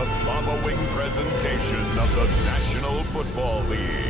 the following presentation of the National Football League.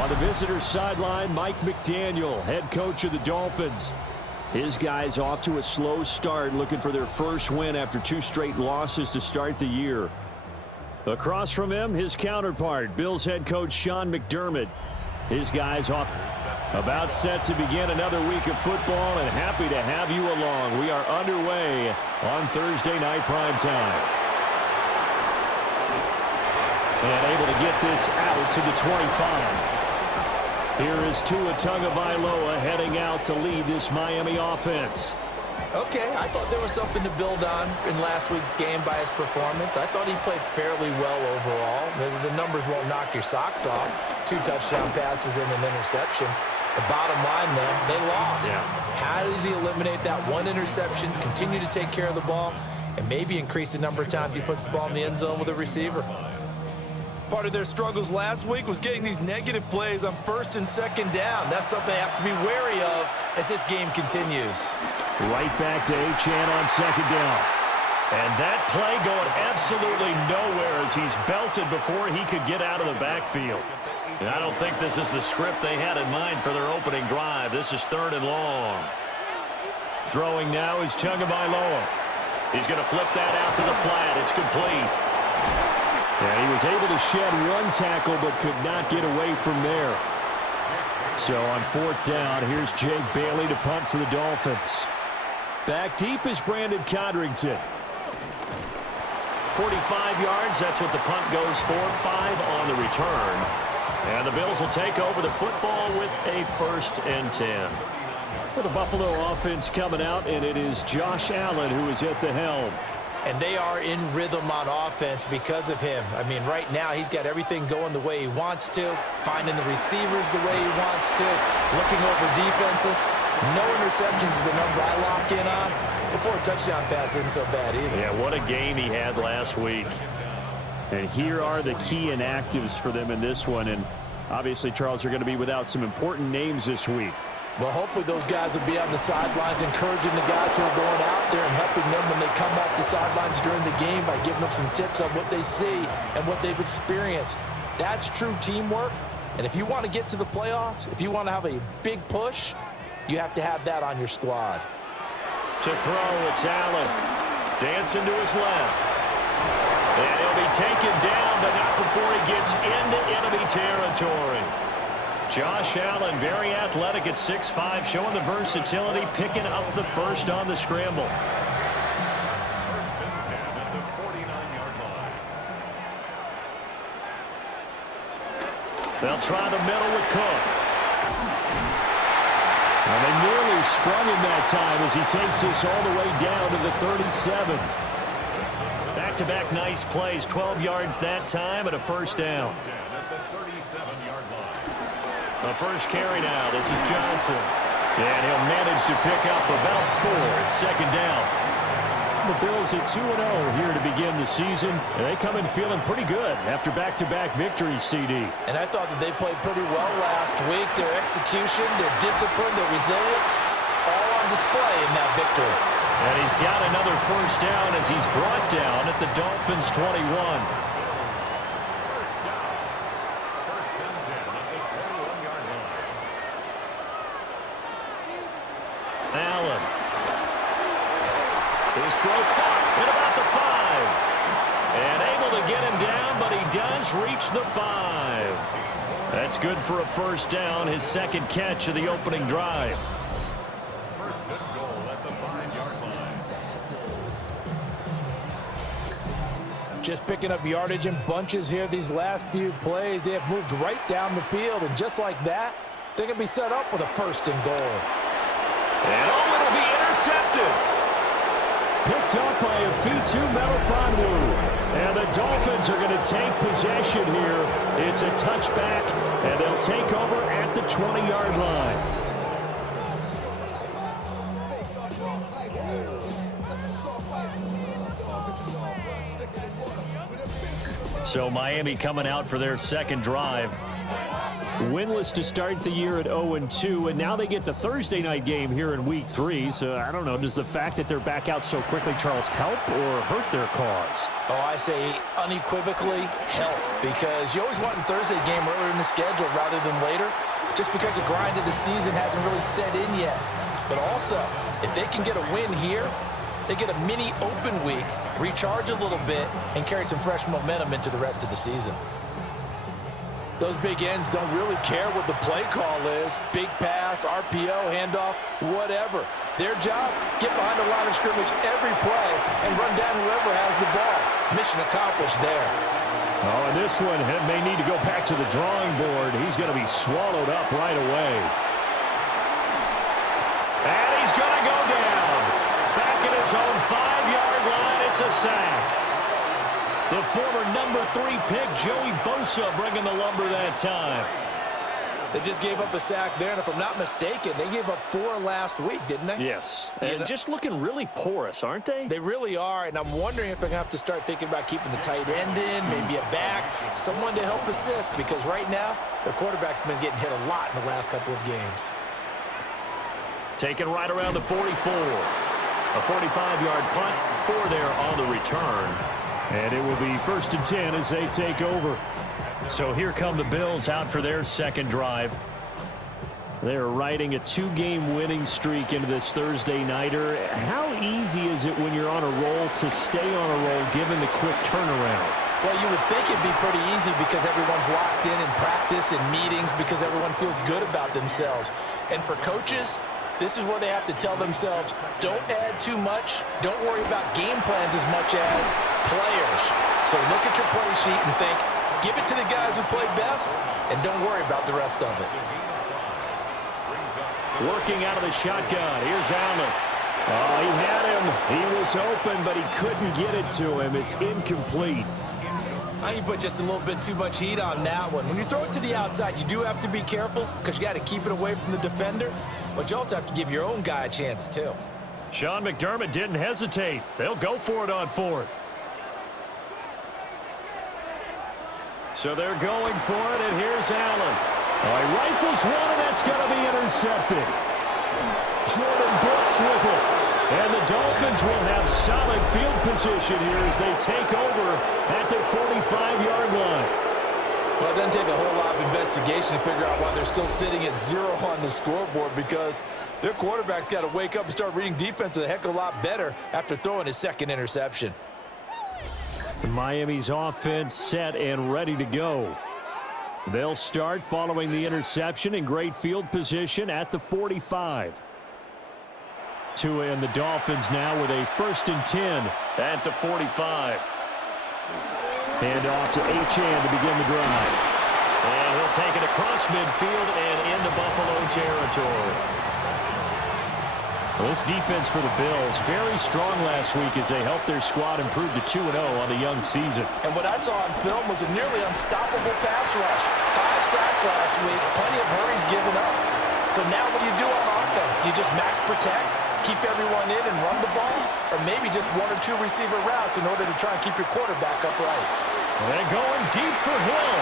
On the visitor's sideline, Mike McDaniel, head coach of the Dolphins. His guys off to a slow start, looking for their first win after 2 straight losses to start the year. Across from him, his counterpart, Bills head coach Sean McDermott. His guys off about set to begin another week of football, and happy to have you along. We are underway on Thursday night primetime. And able to get this out to the 25. Here is Tua Tagovailoa heading out to lead this Miami offense. Okay, I thought there was something to build on in last week's game by his performance. I thought he played fairly well overall. The numbers won't knock your socks off. 2 touchdown passes and an interception. The bottom line, though, they lost. Yeah. How does he eliminate that 1 interception, continue to take care of the ball, and maybe increase the number of times he puts the ball in the end zone with a receiver? Part of their struggles last week was getting these negative plays on 1st and 2nd down. That's something they have to be wary of as this game continues. Right back to Achane on 2nd down. And that play going absolutely nowhere as he's belted before he could get out of the backfield. And I don't think this is the script they had in mind for their opening drive. This is 3rd and long. Throwing now is Tagovailoa. He's going to flip that out to the flat. It's complete. And he was able to shed 1 tackle but could not get away from there. So on 4th down, here's Jake Bailey to punt for the Dolphins. Back deep is Brandon Codrington. 45 yards, that's what the punt goes for. 5 on the return. And the Bills will take over the football with a 1st and 10. Well, the Buffalo offense coming out, and it is Josh Allen who is at the helm. And they are in rhythm on offense because of him. I mean, right now he's got everything going the way he wants to, finding the receivers the way he wants to, looking over defenses. No interceptions is the number I lock in on. Before a touchdown pass isn't so bad either. Yeah, what a game he had last week. And here are the key inactives for them in this one. And obviously, Charles, are going to be without some important names this week. Well, hopefully those guys will be on the sidelines encouraging the guys who are going out there and helping them when they come off the sidelines during the game by giving them some tips on what they see and what they've experienced. That's true teamwork. And if you want to get to the playoffs, if you want to have a big push, you have to have that on your squad. To throw, it's Allen. Dancing to his left. And he'll be taken down, but not before he gets into enemy territory. Josh Allen, very athletic at 6'5", showing the versatility, picking up the 1st on the scramble. 1st and 10 at the 49-yard line. They'll try the middle with Cook. And they nearly sprung him that time as he takes this all the way down to the 37. Back-to-back nice plays, 12 yards that time and a 1st down. At the 37-yard line. The first carry now. This is Johnson. And he'll manage to pick up about 4 at 2nd down. The Bills at 2-0 here to begin the season. And they come in feeling pretty good after back-to-back victories, CD. And I thought that they played pretty well last week. Their execution, their discipline, their resilience, all on display in that victory. And he's got another 1st down as he's brought down at the Dolphins' 21. Allen. His throw caught at about the 5. And able to get him down, but he does reach the 5. That's good for a 1st down, his 2nd catch of the opening drive. 1st and goal at the 5-yard line. Just picking up yardage in bunches here these last few plays. They have moved right down the field, and just like that, They're going to be set up with a 1st and goal. And it'll be intercepted. Picked up by a Fitu Melifonwu. And the Dolphins are going to take possession here. It's a touchback, and they'll take over at the 20-yard line. So Miami coming out for their second drive. Winless to start the year at 0-2, and now they get the Thursday night game here in Week 3. So I don't know, does the fact that they're back out so quickly, Charles, help or hurt their cause? Oh, I say unequivocally help, because you always want a Thursday game earlier in the schedule rather than later, just because the grind of the season hasn't really set in yet. But also, if they can get a win here, they get a mini open week, recharge a little bit, and carry some fresh momentum into the rest of the season. Those big ends don't really care what the play call is. Big pass, RPO, handoff, whatever. Their job, get behind the line of scrimmage every play and run down whoever has the ball. Mission accomplished there. Oh, and this one may need to go back to the drawing board. He's going to be swallowed up right away. And he's going to go down. Back at his own 5-yard line, it's a sack. The former number 3 pick, Joey Bosa, bringing the lumber that time. They just gave up a sack there, and if I'm not mistaken, they gave up 4 last week, didn't they? Yes, and just looking really porous, aren't they? They really are, and I'm wondering if they're going to have to start thinking about keeping the tight end in, maybe a back, someone to help assist, because right now, their quarterback's been getting hit a lot in the last couple of games. Taken right around the 44. A 45-yard punt, 4 there on the return. And it will be 1st and 10 as they take over. So here come the Bills out for their second drive. They're riding a 2-game winning streak into this Thursday nighter. How easy is it when you're on a roll to stay on a roll given the quick turnaround? Well, you would think it'd be pretty easy because everyone's locked in practice and meetings because everyone feels good about themselves. And for coaches, this is where they have to tell themselves, don't add too much. Don't worry about game plans as much as players. So look at your play sheet and think, give it to the guys who played best, and don't worry about the rest of it. Working out of the shotgun. Here's Allen. Oh, he had him. He was open, but he couldn't get it to him. It's incomplete. I think you put just a little bit too much heat on that one. When you throw it to the outside, you do have to be careful because you got to keep it away from the defender, but you also have to give your own guy a chance too. Sean McDermott didn't hesitate. They'll go for it on 4th. So they're going for it, and here's Allen. Oh, he rifles one, and that's going to be intercepted. Jordan Brooks with it. And the Dolphins will have solid field position here as they take over at their 45-yard line. Well, it doesn't take a whole lot of investigation to figure out why they're still sitting at 0 on the scoreboard, because their quarterback's got to wake up and start reading defense a heck of a lot better after throwing his 2nd interception. Miami's offense set and ready to go. They'll start following the interception in great field position at the 45. Tua and the Dolphins now with a 1st and 10 at the 45. Hand off to Achane to begin the drive. And he'll take it across midfield and into Buffalo territory. Well, this defense for the Bills, very strong last week as they helped their squad improve to 2-0 on the young season. And what I saw on film was a nearly unstoppable pass rush. 5 sacks last week, plenty of hurries given up. So now what do you do on offense? You just max protect, keep everyone in and run the ball, or maybe just 1 or 2 receiver routes in order to try and keep your quarterback upright. And going deep for Hill.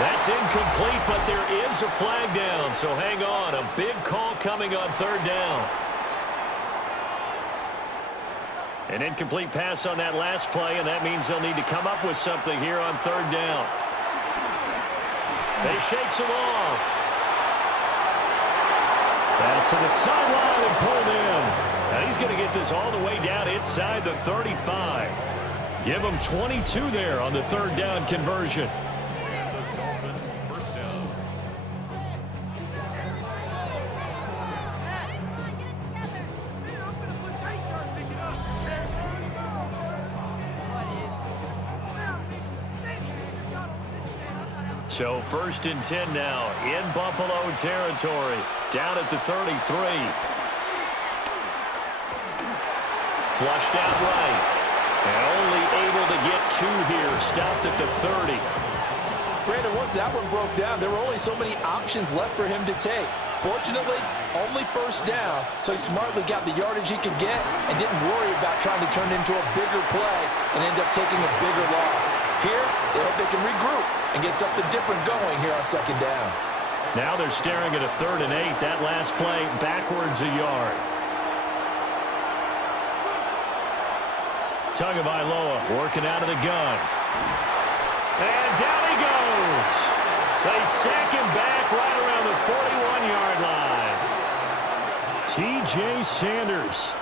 That's incomplete, but there is a flag down, so hang on. A big call coming on 3rd down. An incomplete pass on that last play, and that means they'll need to come up with something here on 3rd down. They shakes him off. Pass to the sideline and pulled in. Now he's going to get this all the way down inside the 35. Give him 22 there on the 3rd down conversion. So 1st and 10 now in Buffalo territory. Down at the 33. Flushed out right. And only able to get 2 here. Stopped at the 30. Brandon, once that one broke down, there were only so many options left for him to take. Fortunately, only 1st down, so he smartly got the yardage he could get and didn't worry about trying to turn it into a bigger play and end up taking a bigger loss. Here, they hope they can regroup and get something different going here on 2nd down. Now they're staring at a 3rd and 8. That last play backwards a yard. Tagovailoa working out of the gun. And down he goes. They sack him back right around the 41-yard line. T.J. Sanders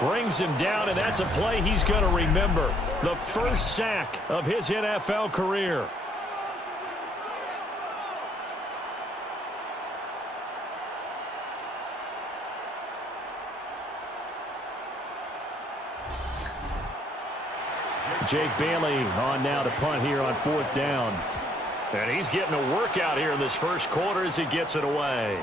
brings him down, and that's a play he's going to remember. The first sack of his NFL career. Jake Bailey on now to punt here on 4th down. And he's getting a workout here in this first quarter as he gets it away.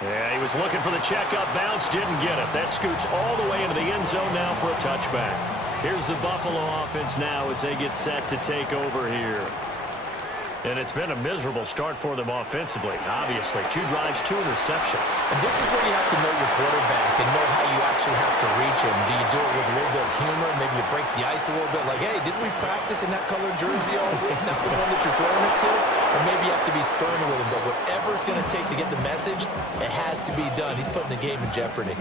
Yeah, he was looking for the checkup bounce, didn't get it. That scoots all the way into the end zone now for a touchback. Here's the Buffalo offense now as they get set to take over here. And it's been a miserable start for them offensively, obviously. 2 drives, 2 interceptions. And this is where you have to know your quarterback and know how you actually have to reach him. Do you do it with a little bit of humor? Maybe you break the ice a little bit like, hey, didn't we practice in that colored jersey all week? Not the one that you're throwing it to? Or maybe you have to be stern with him. But whatever it's going to take to get the message, it has to be done. He's putting the game in jeopardy.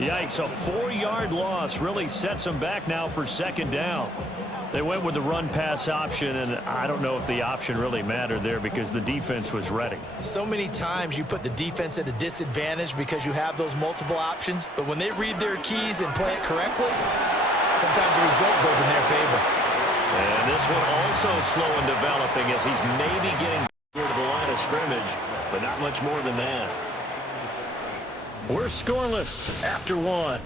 Yikes, a 4-yard loss really sets them back now for 2nd down. They went with the run-pass option, and I don't know if the option really mattered there because the defense was ready. So many times you put the defense at a disadvantage because you have those multiple options, but when they read their keys and play it correctly, sometimes the result goes in their favor. And this one also slow in developing as he's maybe getting to the line of scrimmage, but not much more than that. We're scoreless after 1.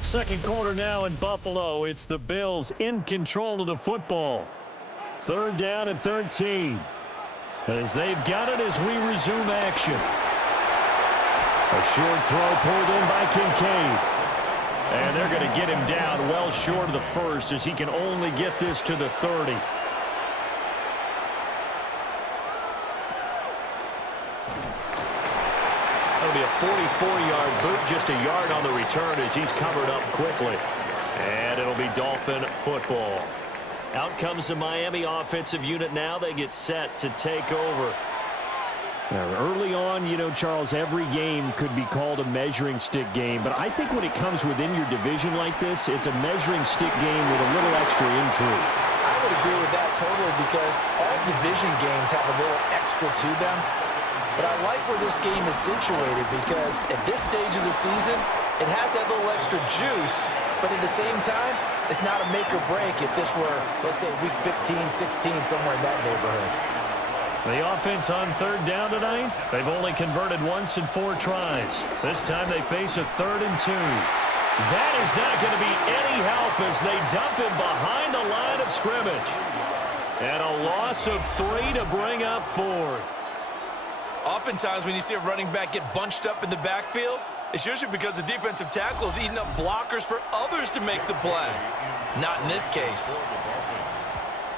Second quarter now in Buffalo. It's the Bills in control of the football. 3rd down and 13. As they've got it as we resume action. A short throw pulled in by Kincaid. And they're going to get him down well short of the 1st as he can only get this to the 30. That'll be a 44-yard boot, just a yard on the return as he's covered up quickly. And it'll be Dolphin football. Out comes the Miami offensive unit now. They get set to take over. Now, early on, you know, Charles, every game could be called a measuring stick game. But I think when it comes within your division like this, it's a measuring stick game with a little extra intrigue. I would agree with that totally because all division games have a little extra to them. But I like where this game is situated because at this stage of the season, it has that little extra juice. But at the same time, it's not a make or break if this were, let's say, week 15, 16, somewhere in that neighborhood. The offense on 3rd down tonight, they've only converted once in 4 tries. This time they face a 3rd and 2. That is not going to be any help as they dump him behind the line of scrimmage. And a loss of 3 to bring up 4th. Oftentimes when you see a running back get bunched up in the backfield, it's usually because the defensive tackle is eating up blockers for others to make the play. Not in this case.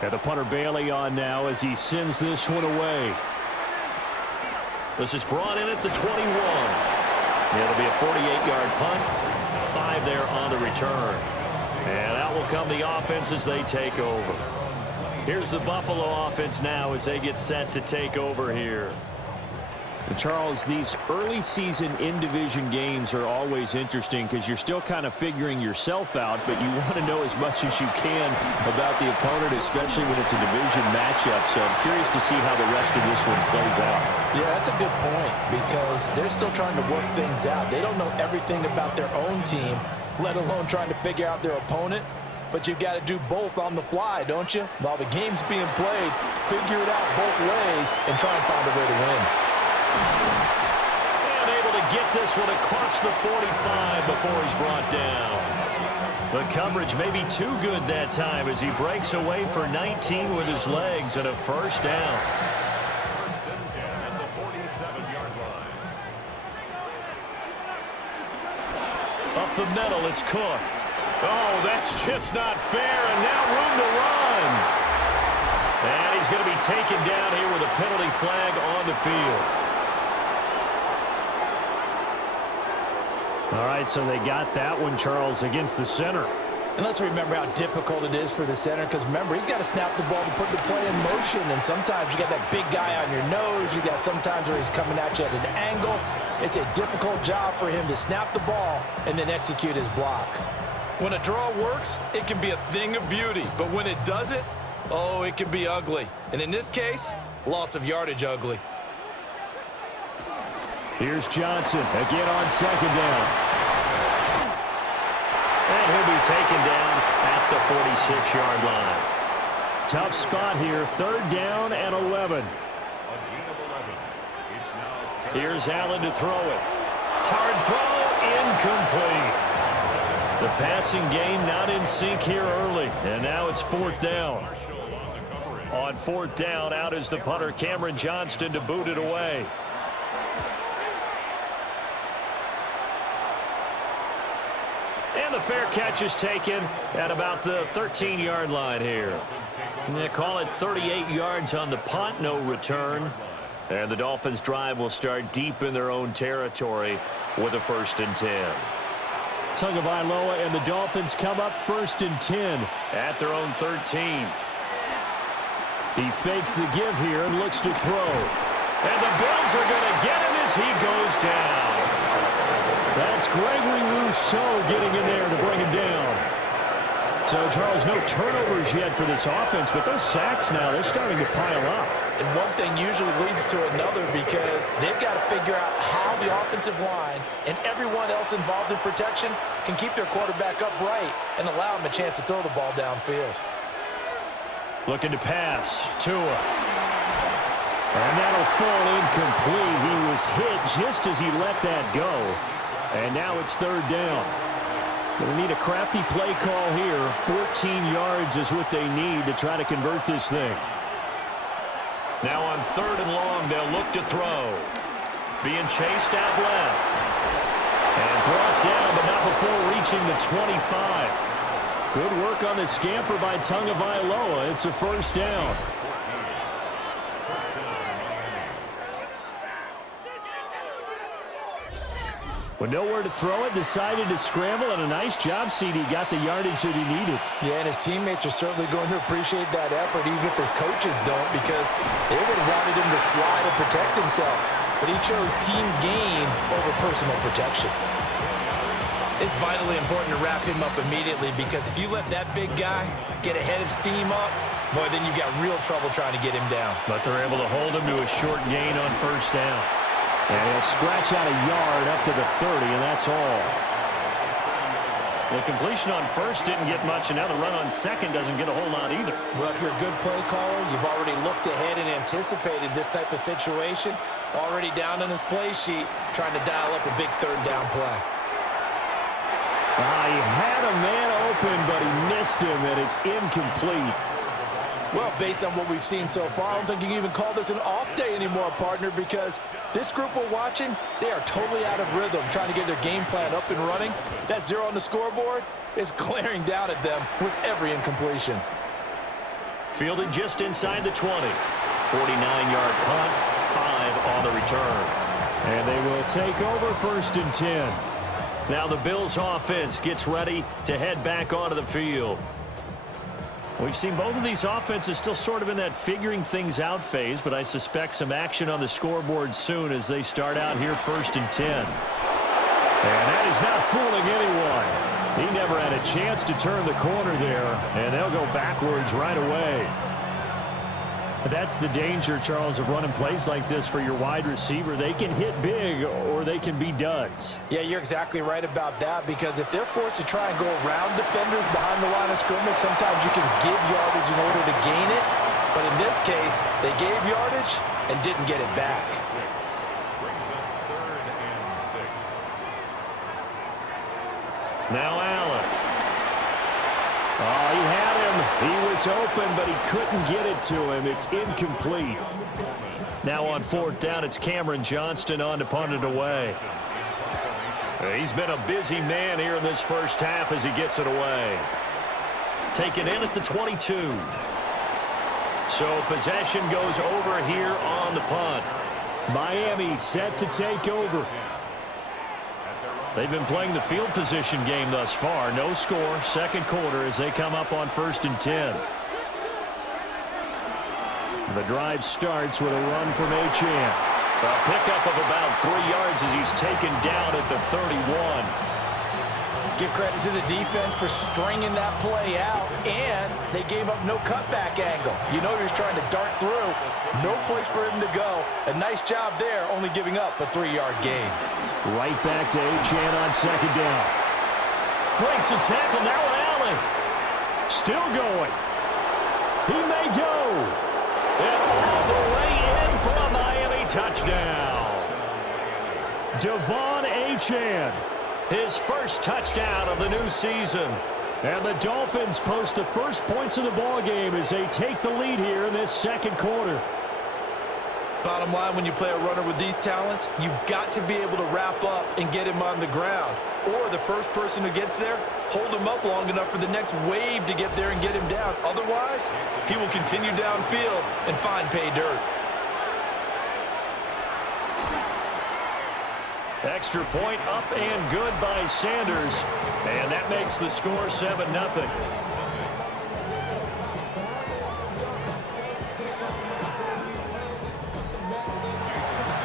And the punter Bailey on now as he sends this one away. This is brought in at the 21. It'll be a 48-yard punt. 5 there on the return. And out will come the offense as they take over. Here's the Buffalo offense now as they get set to take over here. Charles, these early season in-division games are always interesting because you're still kind of figuring yourself out, but you want to know as much as you can about the opponent, especially when it's a division matchup. So I'm curious to see how the rest of this one plays out. Yeah, that's a good point because they're still trying to work things out. They don't know everything about their own team, let alone trying to figure out their opponent. but you've got to do both on the fly, don't you? While the game's being played, figure it out both ways and try and find a way to win. And able to get this one across the 45 before he's brought down. The coverage may be too good that time as he breaks away for 19 with his legs and a first down. First and 10 at the 47-yard line. Up the middle, it's Cook. Oh, that's just not fair, and now room to run. And he's going to be taken down here with a penalty flag on the field. All right, so they got that one, Charles, against the center. And let's remember how difficult it is for the center, because remember, he's got to snap the ball to put the play in motion, and sometimes you got that big guy on your nose. You got sometimes where he's coming at you at an angle. It's a difficult job for him to snap the ball and then execute his block. When a draw works, it can be a thing of beauty, but when it doesn't, oh, it can be ugly. And in this case, loss of yardage ugly. Here's Johnson again on second down. And he'll be taken down at the 46-yard line. Tough spot here, third down and 11. Here's Allen to throw it. Hard throw, incomplete. The passing game not in sync here early, and now it's fourth down. On fourth down, out is the punter, Cameron Johnston, to boot it away. And the fair catch is taken at about the 13-yard line here. And they call it 38 yards on the punt, no return. And the Dolphins' drive will start deep in their own territory with a 1st and 10. Tagovailoa and the Dolphins come up 1st and 10. At their own 13. He fakes the give here and looks to throw. And the Bills are going to get him as he goes down. That's Gregory Rousseau getting in there to bring him down. So, Charles, no turnovers yet for this offense, but those sacks now, they're starting to pile up. And one thing usually leads to another, because they've got to figure out how the offensive line and everyone else involved in protection can keep their quarterback upright and allow him a chance to throw the ball downfield. Looking to pass. Tua. And that'll fall incomplete. He was hit just as he let that go. And now it's third down. They need a crafty play call here. 14 yards is what they need to try to convert this thing. Now on third and long, they'll look to throw. Being chased out left. And brought down, but not before reaching the 25. Good work on the scamper by Tagovailoa. It's a first down. With nowhere to throw it, decided to scramble, and a nice job, CD. Got the yardage that he needed. Yeah, and his teammates are certainly going to appreciate that effort, even if his coaches don't, because they would have wanted him to slide and protect himself. But he chose team gain over personal protection. It's vitally important to wrap him up immediately, because if you let that big guy get ahead of steam up, boy, then you've got real trouble trying to get him down. But they're able to hold him to a short gain on first down. And he'll scratch out a yard up to the 30, and that's all. The completion on first didn't get much, and now the run on second doesn't get a whole lot either. Well, if you're a good play caller, you've already looked ahead and anticipated this type of situation. Already down on his play sheet, trying to dial up a big third down play. He had a man open, but he missed him, and it's incomplete. Well, based on what we've seen so far, I don't think you can even call this an off day anymore, partner, because this group we're watching, they are totally out of rhythm, trying to get their game plan up and running. That 0 on the scoreboard is glaring down at them with every incompletion. Fielded just inside the 20. 49-yard punt, 5 on the return. And they will take over 1st and 10. Now the Bills offense gets ready to head back onto the field. We've seen both of these offenses still sort of in that figuring things out phase, but I suspect some action on the scoreboard soon as they start out here 1st and 10. And that is not fooling anyone. He never had a chance to turn the corner there, and they'll go backwards right away. That's the danger, Charles, of running plays like this for your wide receiver. They can hit big or they can be duds. Yeah, you're exactly right about that, because if they're forced to try and go around defenders behind the line of scrimmage, sometimes you can give yardage in order to gain it. But in this case, they gave yardage and didn't get it back. Now Allen. Oh, he had him. He was open, but he couldn't get it to him. It's incomplete. Now on fourth down, it's Cameron Johnston on to punt it away. He's been a busy man here in this first half as he gets it away. Taken in at the 22. So possession goes over here on the punt. Miami set to take over. They've been playing the field position game thus far. No score, second quarter as they come up on 1st and 10. The drive starts with a run from Achane. A pickup of about 3 yards as he's taken down at the 31. Give credit to the defense for stringing that play out, and they gave up no cutback angle. You know you're trying to dart through. No place for him to go. A nice job there, only giving up a 3-yard gain. Right back to Achane on second down. Breaks the tackle, now Allen. Still going. He may go. And all the way in for a Miami touchdown. Devon Achane. His first touchdown of the new season. And the Dolphins post the first points of the ball game as they take the lead here in this second quarter. Bottom line, when you play a runner with these talents, you've got to be able to wrap up and get him on the ground. Or the first person who gets there, hold him up long enough for the next wave to get there and get him down. Otherwise, he will continue downfield and find pay dirt. Extra point up and good by Sanders. And that makes the score 7-0.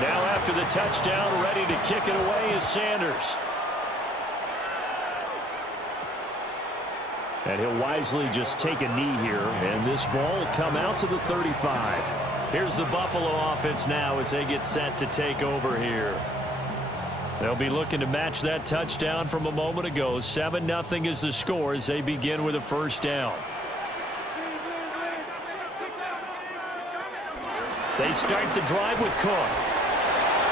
Now after the touchdown, ready to kick it away is Sanders. And he'll wisely just take a knee here. And this ball will come out to the 35. Here's the Buffalo offense now as they get set to take over here. They'll be looking to match that touchdown from a moment ago. 7-0 is the score as they begin with a first down. They start the drive with Cook.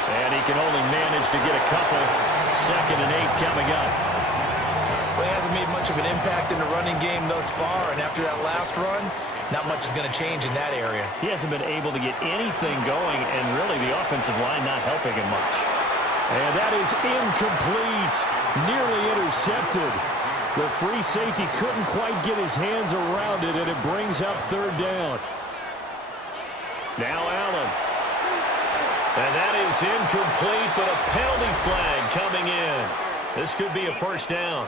And he can only manage to get a couple. 2nd and 8 coming up. Well, he hasn't made much of an impact in the running game thus far, and after that last run, not much is going to change in that area. He hasn't been able to get anything going, and really the offensive line not helping him much. And that is incomplete. Nearly intercepted. The free safety couldn't quite get his hands around it, and it brings up 3rd down. Now Allen. And that is incomplete, but a penalty flag coming in. This could be a first down.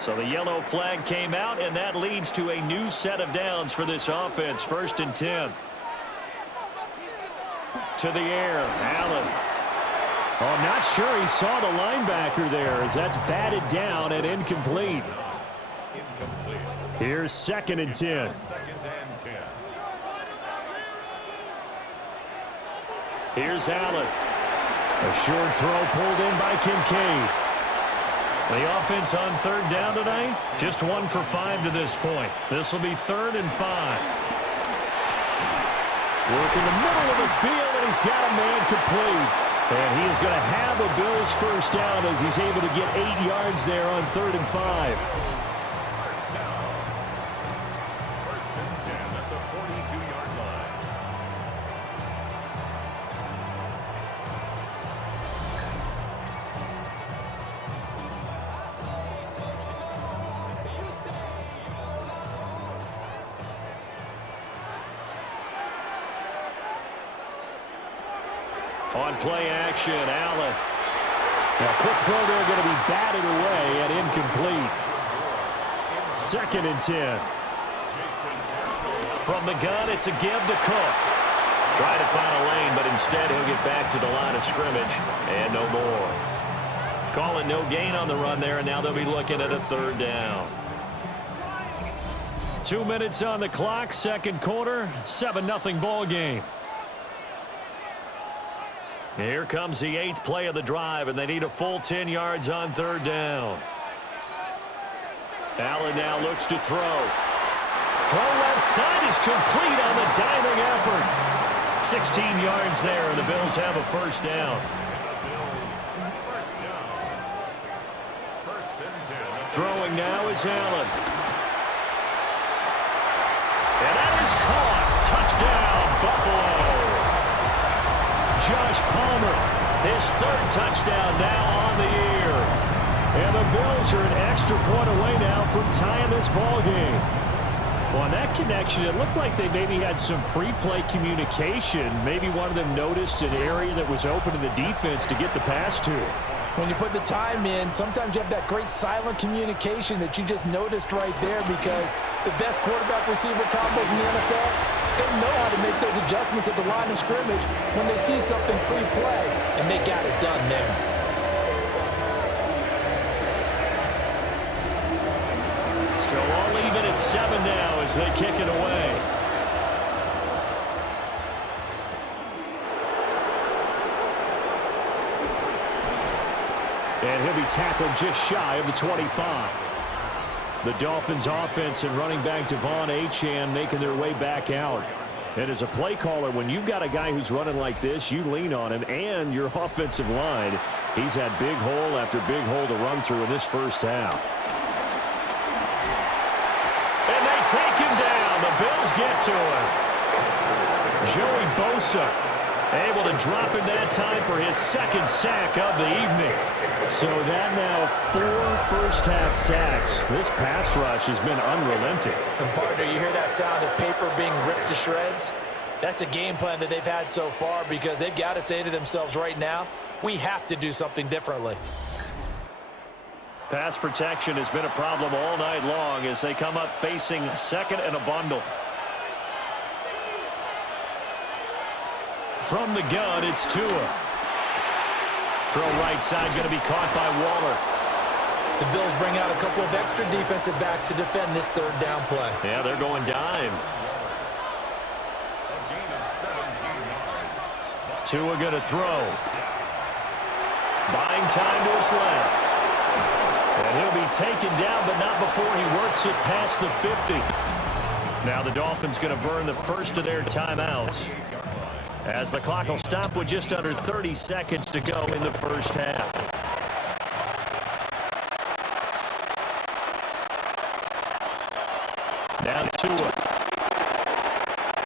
So the yellow flag came out, and that leads to a new set of downs for this offense. 1st and 10. To the air, Allen. Oh, not sure he saw the linebacker there as that's batted down and incomplete. Here's 2nd and 10. Here's Allen. A short throw pulled in by Kincaid. The offense on 3rd down tonight, just 1 for 5 to this point. This will be 3rd and 5. Work in the middle of the field, and he's got a man complete. And he is going to have a Bills first down as he's able to get 8 yards there on 3rd and 5. First down. 1st and 10 at the 42-yard line. On play action, Allen. Now, quick throw there going to be batted away and incomplete. 2nd and 10. From the gun, it's a give to Cook. Trying to find a lane, but instead he'll get back to the line of scrimmage. And no more. Calling no gain on the run there, and now they'll be looking at a 3rd down. 2 minutes on the clock, second quarter, 7-0 ball game. Here comes the 8th play of the drive, and they need a full 10 yards on third down. Allen now looks to throw. Throw left side is complete on the diving effort. 16 yards there, and the Bills have a first down. Throwing now is Allen. And that is caught. Touchdown, Buffalo. Josh Palmer, his 3rd touchdown now on the year. And the Bills are an extra point away now from tying this ball game. Well, on that connection, it looked like they maybe had some pre-play communication. Maybe one of them noticed an area that was open in the defense to get the pass to. When you put the time in, sometimes you have that great silent communication that you just noticed right there, because the best quarterback-receiver combos in the NFL, they know how to make those adjustments at the line of scrimmage when they see something pre-play, and they got it done there. So all even at 7 now as they kick it away. And he'll be tackled just shy of the 25. The Dolphins offense and running back Devon Achane making their way back out. And as a play caller, when you've got a guy who's running like this, you lean on him and your offensive line. He's had big hole after big hole to run through in this first half. And they take him down. The Bills get to him. Joey Bosa able to drop him that time for his 2nd sack of the evening. So that now 4 first-half sacks. This pass rush has been unrelenting. And partner, you hear that sound of paper being ripped to shreds? That's a game plan that they've had so far, because they've got to say to themselves right now, we have to do something differently. Pass protection has been a problem all night long as they come up facing 2nd and a bundle. From the gun, it's Tua. Throw right side going to be caught by Waller. The Bills bring out a couple of extra defensive backs to defend this 3rd down play. Yeah, they're going dime. Tua going to throw. Buying time to his left. And he'll be taken down, but not before he works it past the 50. Now the Dolphins going to burn the first of their timeouts, as the clock will stop with just under 30 seconds to go in the first half. Now Tua.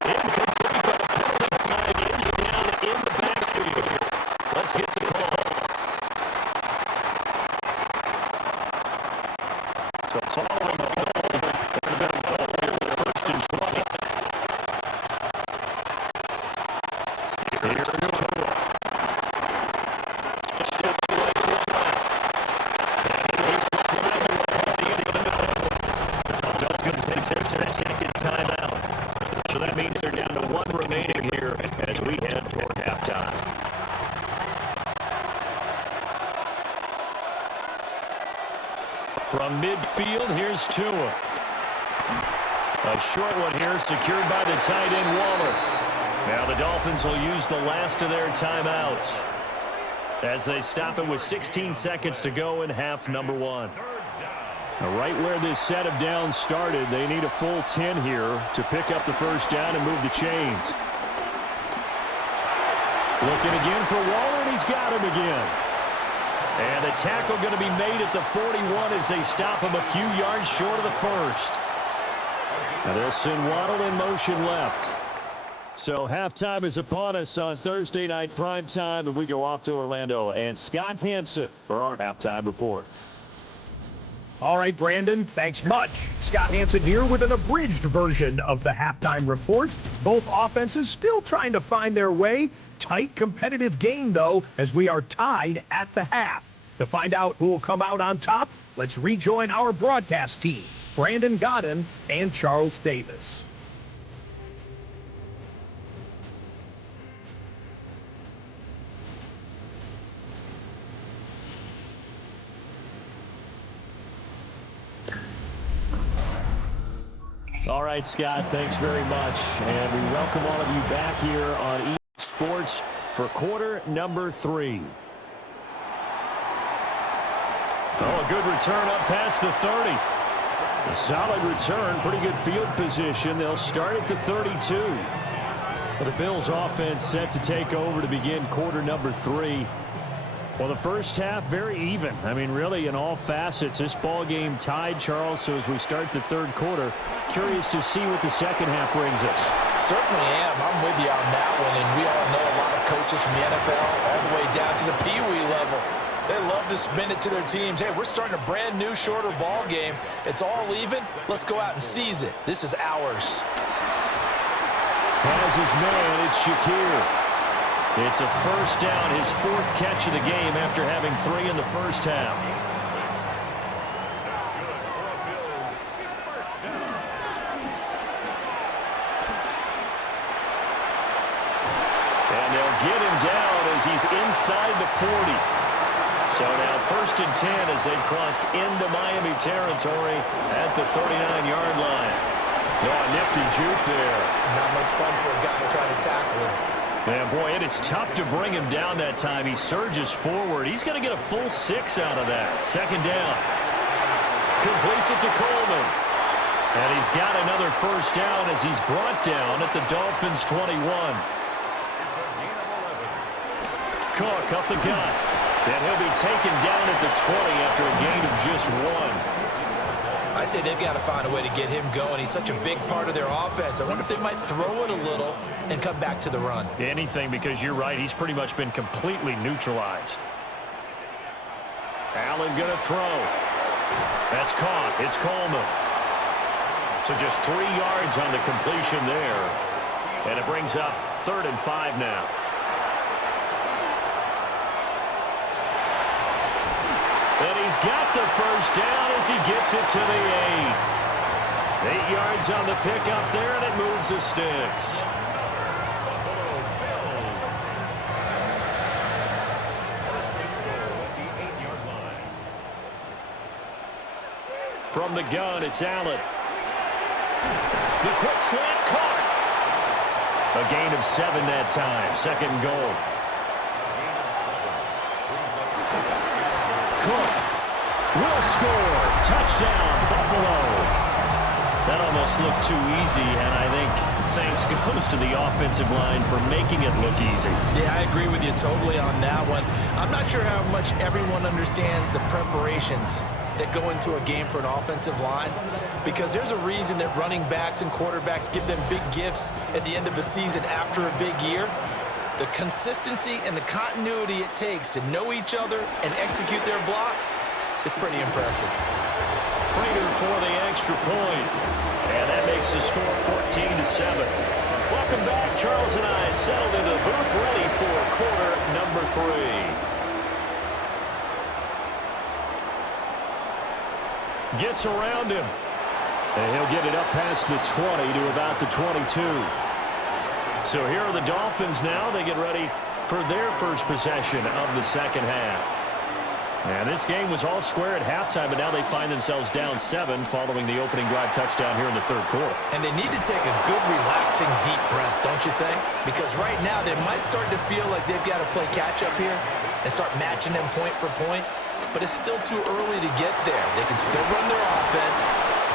Incomplete, but the penalty flag is down in the backfield. Let's get the call. So following the hold, they're going to go here with the 1st and 20. Here's Tua. Still Tua to his left. And here's the slide at the end of the middle. Dolphins take their 2nd timeout. So that means they're down to 1 remaining here as we head toward halftime. From midfield, here's Tua. A short one here, secured by the tight end Waller. Now the Dolphins will use the last of their timeouts as they stop it with 16 seconds to go in half number 1. Right where this set of downs started, they need a full 10 here to pick up the first down and move the chains. Looking again for Waller, and he's got him again. And the tackle going to be made at the 41 as they stop him a few yards short of the first. Now they'll send Waddle in motion left. So halftime is upon us on Thursday night primetime, and we go off to Orlando. And Scott Hansen for our halftime report. All right, Brandon, thanks much. Scott Hansen here with an abridged version of the halftime report. Both offenses still trying to find their way. Tight, competitive game, though, as we are tied at the half. To find out who will come out on top, let's rejoin our broadcast team, Brandon Godden and Charles Davis. All right, Scott, thanks very much. And we welcome all of you back here on Sports for quarter number 3. Oh, a good return up past the 30. A solid return, pretty good field position. They'll start at the 32. Well, the Bills offense set to take over to begin quarter number 3. Well, the first half, very even. I mean, really, in all facets, this ball game tied, Charles. So as we start the third quarter, curious to see what the second half brings us. Certainly am. I'm with you on that one. And we all know a lot of coaches from the NFL all the way down to the Pee Wee level. They love to spin it to their teams. Hey, we're starting a brand new, shorter ball game. It's all even. Let's go out and seize it. This is ours. Has his man, it's Shakir. It's a first down, his 4th catch of the game after having 3 in the first half. And they'll get him down as he's inside the 40. So now 1st and 10 as they've crossed into Miami territory at the 39-yard line. Oh, nifty juke there. Not much fun for a guy trying to tackle him. Man, boy, it is tough to bring him down that time. He surges forward. He's going to get a full 6 out of that. 2nd down. Completes it to Coleman. And he's got another first down as he's brought down at the Dolphins' 21. Cook up the gut. And he'll be taken down at the 20 after a gain of just 1. I'd say they've got to find a way to get him going. He's such a big part of their offense. I wonder if they might throw it a little and come back to the run. Anything, because you're right. He's pretty much been completely neutralized. Allen going to throw. That's caught. It's Coleman. So just 3 yards on the completion there. And it brings up 3rd and 5 now. And he's got the first down as he gets it to the 8. 8 yards on the pickup there, and it moves the sticks. From the gun, it's Allen. The quick slant caught. A gain of 7 that time. 2nd and goal. Cook will score. Touchdown, Buffalo. That almost looked too easy, and I think thanks goes to the offensive line for making it look easy. Yeah, I agree with you totally on that one. I'm not sure how much everyone understands the preparations that go into a game for an offensive line, because there's a reason that running backs and quarterbacks give them big gifts at the end of the season after a big year. The consistency and the continuity it takes to know each other and execute their blocks is pretty impressive. Prater for the extra point. And that makes the score 14-7. Welcome back. Charles and I settled into the booth ready for quarter number 3. Gets around him. And he'll get it up past the 20 to about the 22. So here are the Dolphins now. They get ready for their first possession of the second half. And this game was all square at halftime, but now they find themselves down 7 following the opening drive touchdown here in the third quarter. And they need to take a good, relaxing, deep breath, don't you think? Because right now they might start to feel like they've got to play catch-up here and start matching them point for point. But it's still too early to get there. They can still run their offense.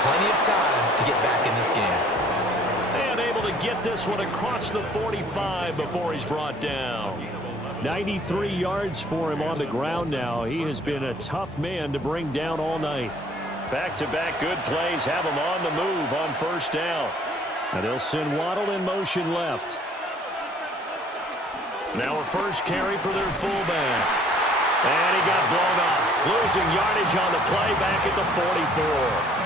Plenty of time to get back in this game. And able to get this one across the 45 before he's brought down. 93 yards for him on the ground now. He has been a tough man to bring down all night. Back-to-back good plays have him on the move on first down. Now they'll send Waddle in motion left. Now a first carry for their fullback. And he got blown up. Losing yardage on the play back at the 44.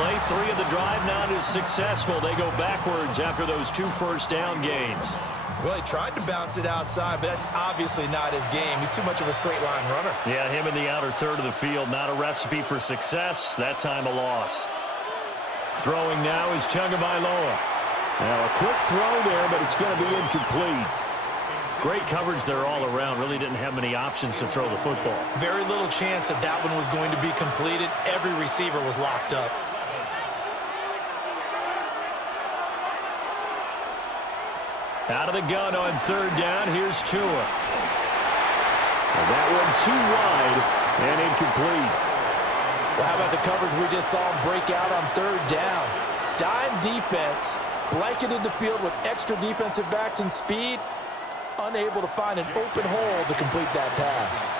Play 3 of the drive not as successful. They go backwards after those 2 first down gains. Well, he tried to bounce it outside, but that's obviously not his game. He's too much of a straight-line runner. Yeah, him in the outer third of the field, not a recipe for success. That time a loss. Throwing now is Tagovailoa. Now a quick throw there, but it's going to be incomplete. Great coverage there all around. Really didn't have many options to throw the football. Very little chance that that one was going to be completed. Every receiver was locked up. Out of the gun on third down. Here's Tua. And that one too wide and incomplete. Well, how about the coverage we just saw him break out on third down? Dime defense, blanketed the field with extra defensive backs and speed, unable to find an open hole to complete that pass.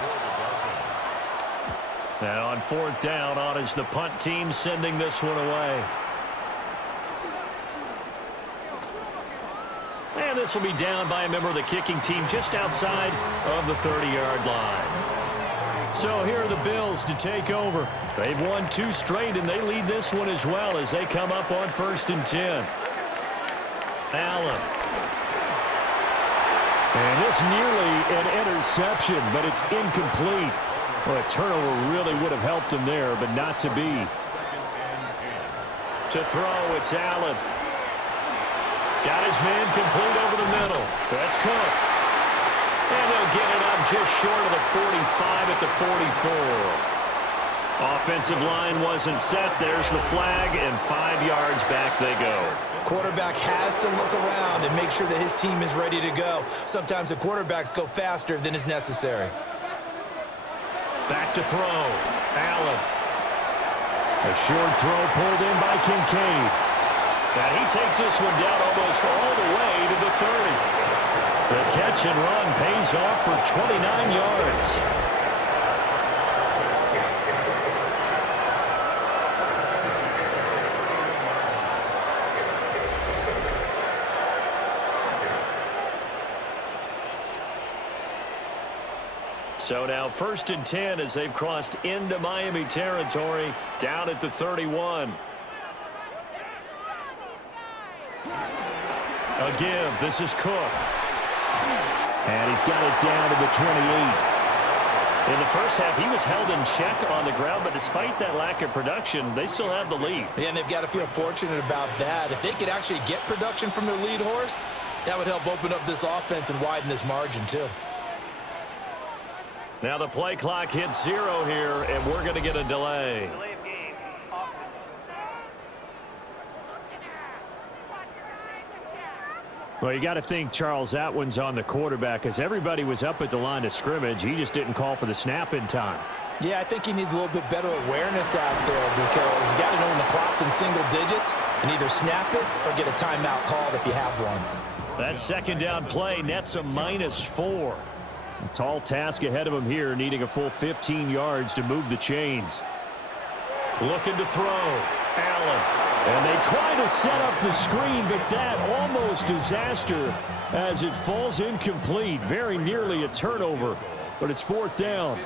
And on fourth down, on is the punt team sending this one away. And this will be down by a member of the kicking team just outside of the 30-yard line. So here are the Bills to take over. They've won 2 straight, and they lead this one as well as they come up on 1st and 10. Allen. And this nearly an interception, but it's incomplete. Well, a turnover really would have helped him there, but not to be. To throw, it's Allen. Got his man complete over the middle. That's Cook. And they'll get it up just short of the 45 at the 44. Offensive line wasn't set. There's the flag, and 5 yards back they go. Quarterback has to look around and make sure that his team is ready to go. Sometimes the quarterbacks go faster than is necessary. Back to throw. Allen. A short throw pulled in by Kincaid. And he takes this one down almost all the way to the 30. The catch and run pays off for 29 yards. So now 1st and 10 as they've crossed into Miami territory, down at the 31. A give. This is Cook. And he's got it down to the 28. In the first half, he was held in check on the ground, but despite that lack of production, they still have the lead. Yeah, and they've got to feel fortunate about that. If they could actually get production from their lead horse, that would help open up this offense and widen this margin too. Now the play clock hits 0 here, and we're going to get a delay. Well, you got to think, Charles, that one's on the quarterback because everybody was up at the line of scrimmage. He just didn't call for the snap in time. Yeah, I think he needs a little bit better awareness out there because you got to know when the clock's in single digits and either snap it or get a timeout called if you have one. That 2nd down play nets a -4. A tall task ahead of him here, needing a full 15 yards to move the chains. Looking to throw. Allen. And they try to set up the screen, but that almost disaster as it falls incomplete. Very nearly a turnover, but it's 4th down.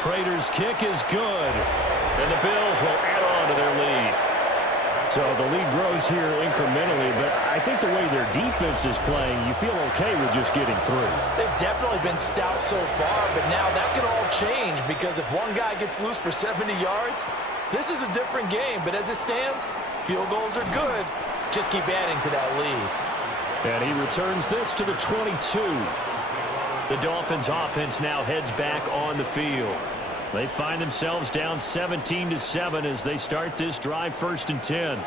Prater's kick is good, and the Bills will add on to their lead. So the lead grows here incrementally, but I think the way their defense is playing, you feel okay with just getting through. They've definitely been stout so far, but now that can all change because if one guy gets loose for 70 yards, this is a different game. But as it stands, field goals are good. Just keep adding to that lead. And he returns this to the 22. The Dolphins offense now heads back on the field. They find themselves down 17-7 as they start this drive 1st and 10.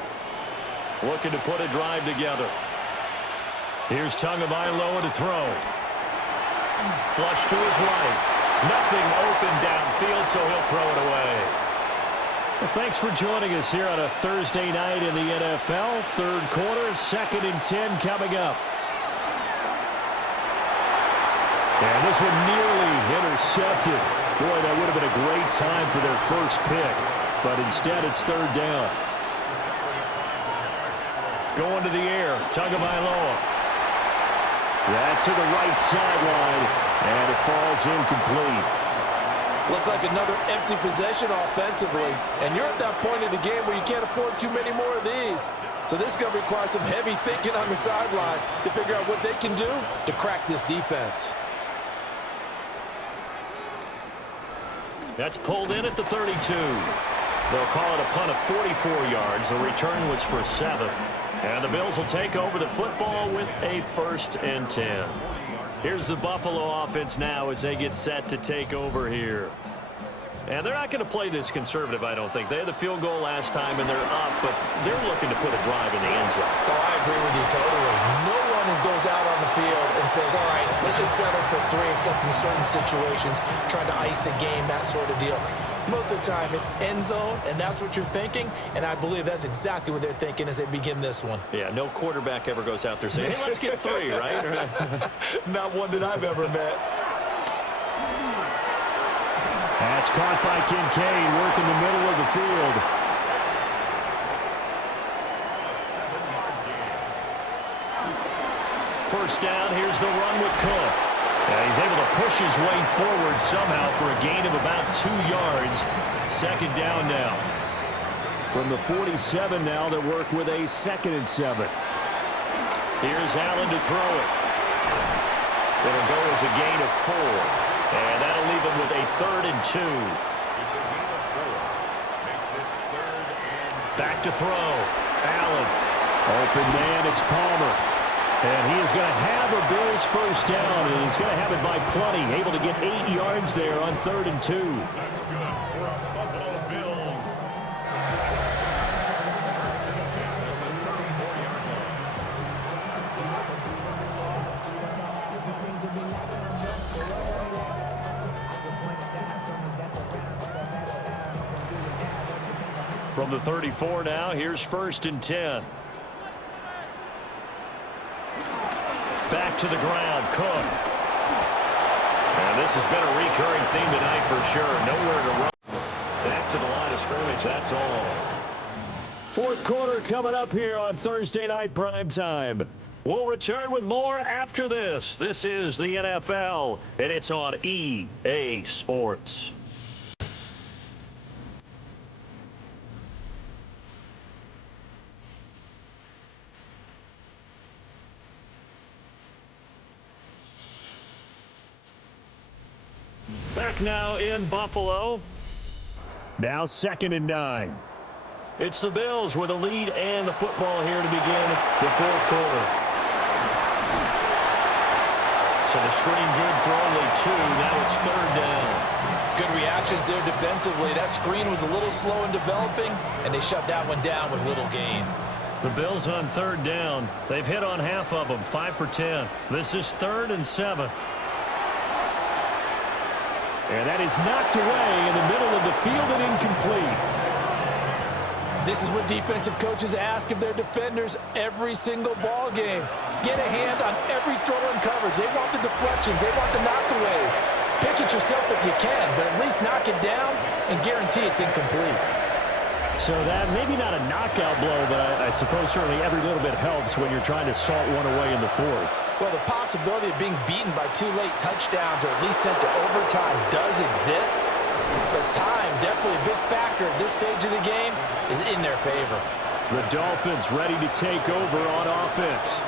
Looking to put a drive together. Here's Tagovailoa to throw. Flush to his right. Nothing open downfield, so he'll throw it away. Well, thanks for joining us here on a Thursday night in the NFL. 3rd quarter, 2nd and 10 coming up. And this one nearly intercepted. Boy, that would have been a great time for their first pick. But instead, it's 3rd down. Going to the air, Tagovailoa. That to the right sideline, and it falls incomplete. Looks like another empty possession offensively. And you're at that point in the game where you can't afford too many more of these. So this is going to require some heavy thinking on the sideline to figure out what they can do to crack this defense. That's pulled in at the 32. They'll call it a punt of 44 yards. The return was for 7. And the Bills will take over the football with a 1st and 10. Here's the Buffalo offense now as they get set to take over here. And they're not going to play this conservative, I don't think. They had the field goal last time, and they're up, but they're looking to put a drive in the end zone. Oh, I agree with you totally. No one goes out on the field and says, all right, let's just settle for 3, except in certain situations, trying to ice a game, that sort of deal. Most of the time, it's end zone, and that's what you're thinking, and I believe that's exactly what they're thinking as they begin this one. Yeah, no quarterback ever goes out there saying, hey, let's get 3, right? Not one that I've ever met. That's caught by Kincaid, working the middle of the field. First down, here's the run with Cook. He's able to push his way forward somehow for a gain of about 2 yards. Second down now. From the 47 now, they work with a 2nd and 7. Here's Allen to throw it. It'll go as a gain of 4. And that'll leave him with a 3rd and 2. Back to throw. Allen. Open man, it's Palmer. And he is going to have a Bills first down, and he's going to have it by plenty. Able to get 8 yards there on 3rd and 2. That's good for Buffalo Bills. From the 34 now, here's 1st and 10. Back to the ground, Cook. And this has been a recurring theme tonight for sure. Nowhere to run. Back to the line of scrimmage, that's all. 4th quarter coming up here on Thursday Night Primetime. We'll return with more after this. This is the NFL, and it's on EA Sports. Back now in Buffalo. Now 2nd and 9. It's the Bills with a lead and the football here to begin the 4th quarter. So the screen good for only 2. Now it's 3rd down. Good reactions there defensively. That screen was a little slow in developing, and they shut that one down with little gain. The Bills on 3rd down. They've hit on half of them, 5 for 10. This is 3rd and 7. And that is knocked away in the middle of the field and incomplete. This is what defensive coaches ask of their defenders every single ball game. Get a hand on every throw in coverage. They want the deflections. They want the knockaways. Pick it yourself if you can, but at least knock it down and guarantee it's incomplete. So that maybe not a knockout blow, but I suppose certainly every little bit helps when you're trying to salt one away in the 4th. Well, the possibility of being beaten by 2 late touchdowns or at least sent to overtime does exist. But time, definitely a big factor at this stage of the game, is in their favor. The Dolphins ready to take over on offense.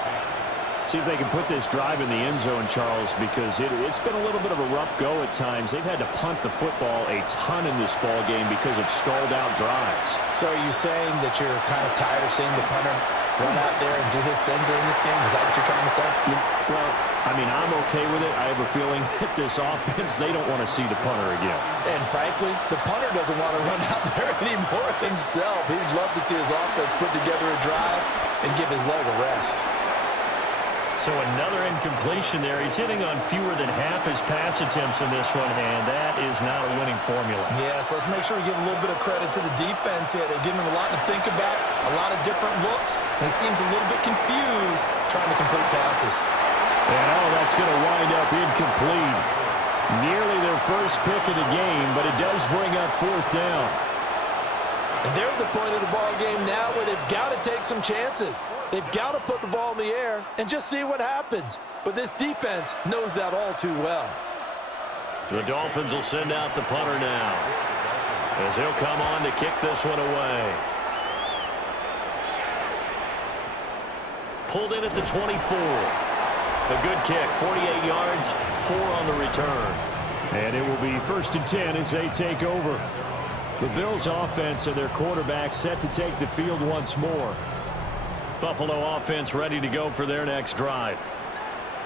See if they can put this drive in the end zone, Charles, because it's been a little bit of a rough go at times. They've had to punt the football a ton in this ball game because of stalled-out drives. So are you saying that you're kind of tired of seeing the punter run out there and do his thing during this game? Is that what you're trying to say? Well, I mean, I'm okay with it. I have a feeling that this offense, they don't want to see the punter again. And frankly, the punter doesn't want to run out there anymore himself. He'd love to see his offense put together a drive and give his leg a rest. So another incompletion there. He's hitting on fewer than half his pass attempts in this one, and that is not a winning formula. Yes, let's make sure we give a little bit of credit to the defense here. They're giving him a lot to think about, a lot of different looks, and he seems a little bit confused trying to complete passes. And that's going to wind up incomplete. Nearly their first pick of the game, but it does bring up 4th down. And they're at the point of the ball game now where they've got to take some chances. They've got to put the ball in the air and just see what happens. But this defense knows that all too well. The Dolphins will send out the punter now, as he'll come on to kick this one away. Pulled in at the 24. A good kick, 48 yards, 4 on the return. And it will be 1st and 10 as they take over. The Bills offense and their quarterback set to take the field once more. Buffalo offense ready to go for their next drive.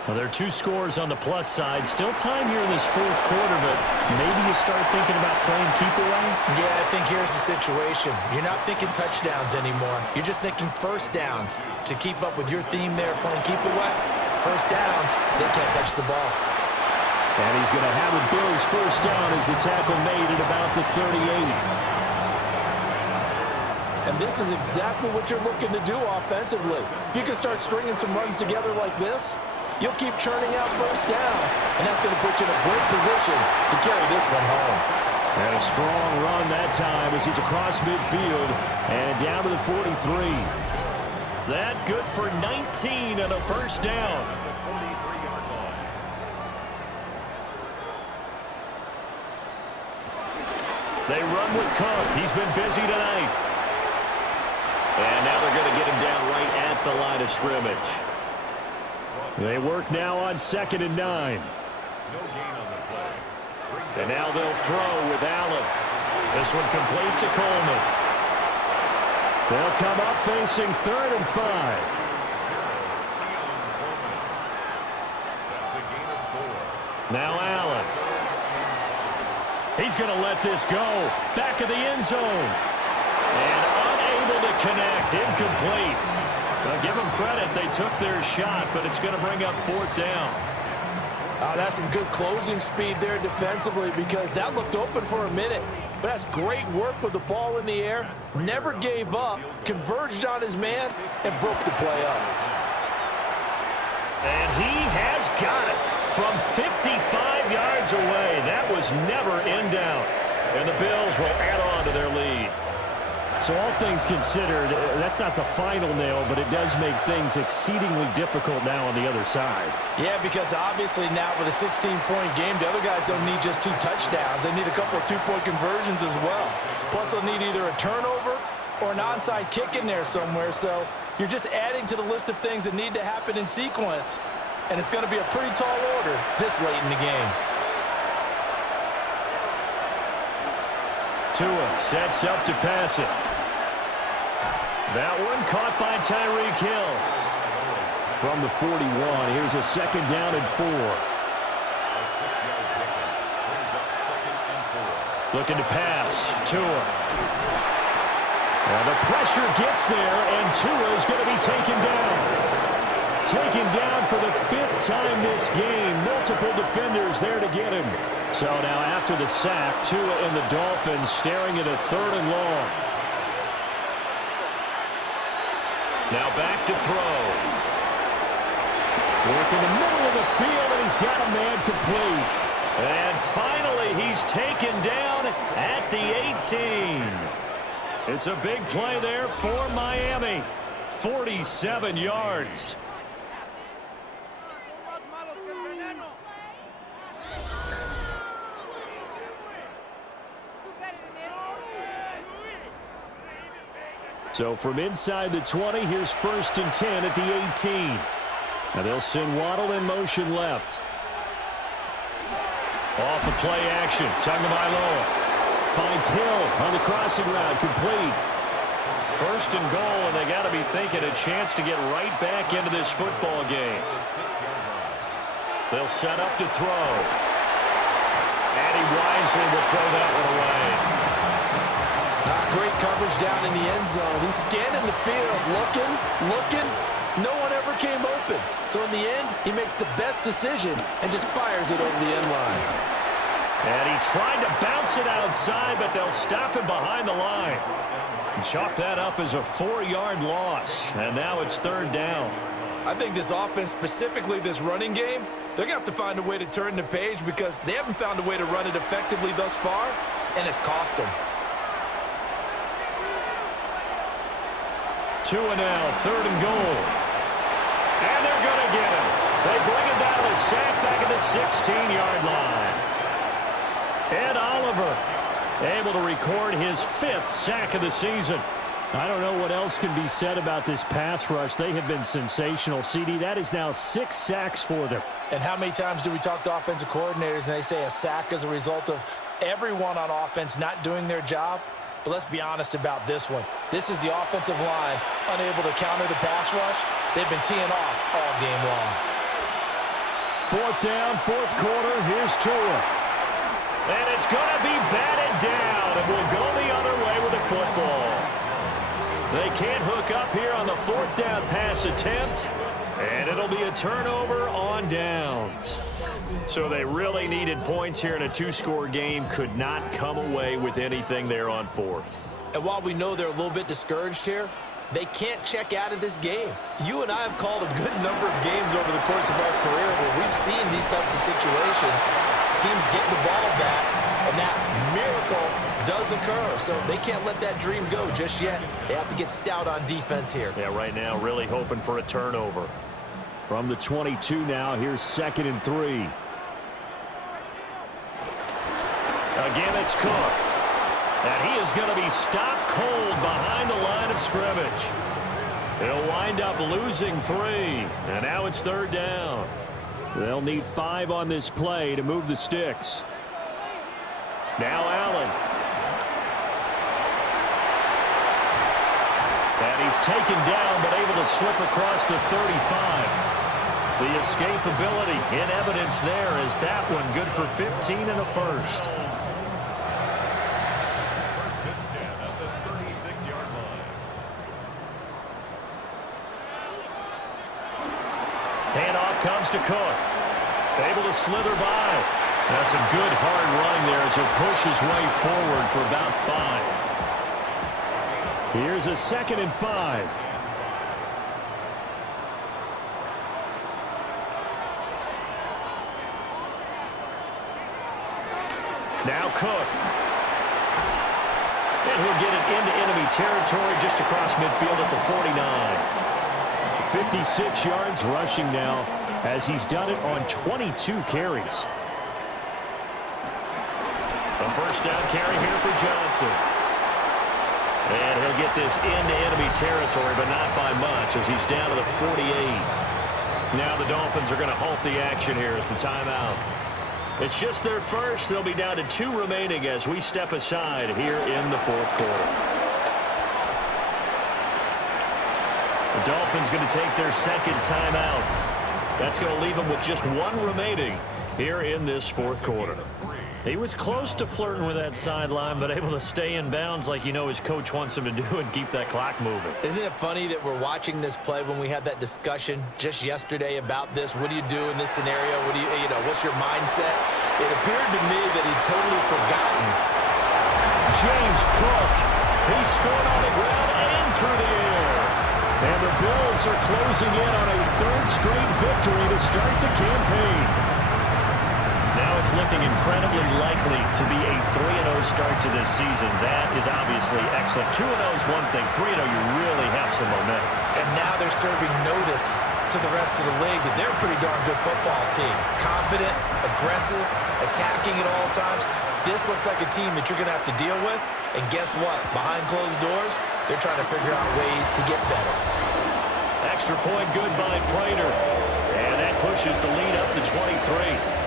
Well, there are 2 scores on the plus side. Still time here in this 4th quarter, but maybe you start thinking about playing keep away? Yeah, I think here's the situation. You're not thinking touchdowns anymore. You're just thinking first downs. To keep up with your theme there, playing keep away, first downs, they can't touch the ball. And he's going to have a Bills first down as the tackle made at about the 38. And this is exactly what you're looking to do offensively. If you can start stringing some runs together like this, you'll keep churning out first downs, and that's going to put you in a great position to carry this one home. And a strong run that time as he's across midfield and down to the 43. That good for 19 and a first down. They run with Cook. He's been busy tonight. And now they're going to get him down right at the line of scrimmage. They work now on 2nd and 9. And now they'll throw with Allen. This one complete to Coleman. They'll come up facing 3rd and 5. Now Allen. He's going to let this go. Back of the end zone. And unable to connect. Incomplete. Well, give them credit. They took their shot, but it's going to bring up 4th down. That's some good closing speed there defensively because that looked open for a minute. But that's great work with the ball in the air. Never gave up, converged on his man, and broke the play up. And he has got it from 55 yards away. That was never in doubt. And the Bills will add on to their lead. So all things considered, that's not the final nail, but it does make things exceedingly difficult now on the other side. Yeah, because obviously now with a 16-point game, the other guys don't need just 2 touchdowns. They need a couple of 2-point conversions as well. Plus, they'll need either a turnover or an onside kick in there somewhere. So you're just adding to the list of things that need to happen in sequence. And it's going to be a pretty tall order this late in the game. Tua sets up to pass it. That one caught by Tyreek Hill. From the 41, here's a 2nd down and 4. Looking to pass. Tua. Well, the pressure gets there, and Tua is going to be taken down. Taken down for the 5th time this game. Multiple defenders there to get him. So now after the sack, Tua and the Dolphins staring at a 3rd and long. Now back to throw. Work in the middle of the field, and he's got a man complete. And finally, he's taken down at the 18. It's a big play there for Miami. 47 yards. So from inside the 20, here's 1st and 10 at the 18. Now they'll send Waddle in motion left. Off the play action, Tagovailoa Finds Hill on the crossing route, complete. 1st and goal, and they got to be thinking a chance to get right back into this football game. They'll set up to throw. And he wisely will throw that one away. Great coverage down in the end zone. He's scanning the field, looking. No one ever came open. So in the end, he makes the best decision and just fires it over the end line. And he tried to bounce it outside, but they'll stop him behind the line. Chalk that up as a 4-yard loss. And now it's 3rd down. I think this offense, specifically this running game, they're going to have to find a way to turn the page because they haven't found a way to run it effectively thus far, and it's cost them. Tua now, 3rd and goal. And they're going to get him. They bring him down to the sack back at the 16-yard line. Ed Oliver able to record his 5th sack of the season. I don't know what else can be said about this pass rush. They have been sensational, CD. That is now 6 sacks for them. And how many times do we talk to offensive coordinators and they say a sack as a result of everyone on offense not doing their job? But let's be honest about this one. This is the offensive line unable to counter the pass rush. They've been teeing off all game long. 4th down, 4th quarter. Here's Tua. And it's going to be batted down, and we'll go the other way with the football. They can't hook up here on the 4th down pass attempt, and it'll be a turnover on downs. So they really needed points here in a 2-score game. Could not come away with anything there on 4th. And while we know they're a little bit discouraged here, they can't check out of this game. You and I have called a good number of games over the course of our career where we've seen these types of situations. Teams get the ball back, and that miracle does occur. So they can't let that dream go just yet. They have to get stout on defense here. Yeah, right now really hoping for a turnover. From the 22 now, here's 2nd and 3. Again, it's Cook. And he is going to be stopped cold behind the line of scrimmage. He'll wind up losing 3. And now it's 3rd down. They'll need 5 on this play to move the sticks. Now Allen. And he's taken down but able to slip across the 35. The escapability in evidence there is that one good for 15 and a first. Handoff comes to Cook. Able to slither by. That's some good hard running there as he'll push his way forward for about 5. Here's a 2nd and 5. Now Cook. And he'll get it into enemy territory just across midfield at the 49. 56 yards rushing now as he's done it on 22 carries. A 1st down carry here for Johnson. And he'll get this into enemy territory, but not by much as he's down to the 48. Now the Dolphins are going to halt the action here. It's a timeout. It's just their first. They'll be down to 2 remaining as we step aside here in the 4th quarter. The Dolphins going to take their 2nd timeout. That's going to leave them with just 1 remaining here in this 4th quarter. He was close to flirting with that sideline, but able to stay in bounds like you know his coach wants him to do and keep that clock moving. Isn't it funny that we're watching this play when we had that discussion just yesterday about this? What do you do in this scenario? What do you know, what's your mindset? It appeared to me that he'd totally forgotten. James Cook. He scored on the ground and through the air. And the Bills are closing in on a 3rd straight victory to start the campaign. Now it's looking incredibly likely to be a 3-0 start to this season. That is obviously excellent. 2-0 is one thing. 3-0, you really have some momentum. And now they're serving notice to the rest of the league that they're a pretty darn good football team. Confident, aggressive, attacking at all times. This looks like a team that you're going to have to deal with. And guess what? Behind closed doors, they're trying to figure out ways to get better. Extra point good by Prater. And that pushes the lead up to 23.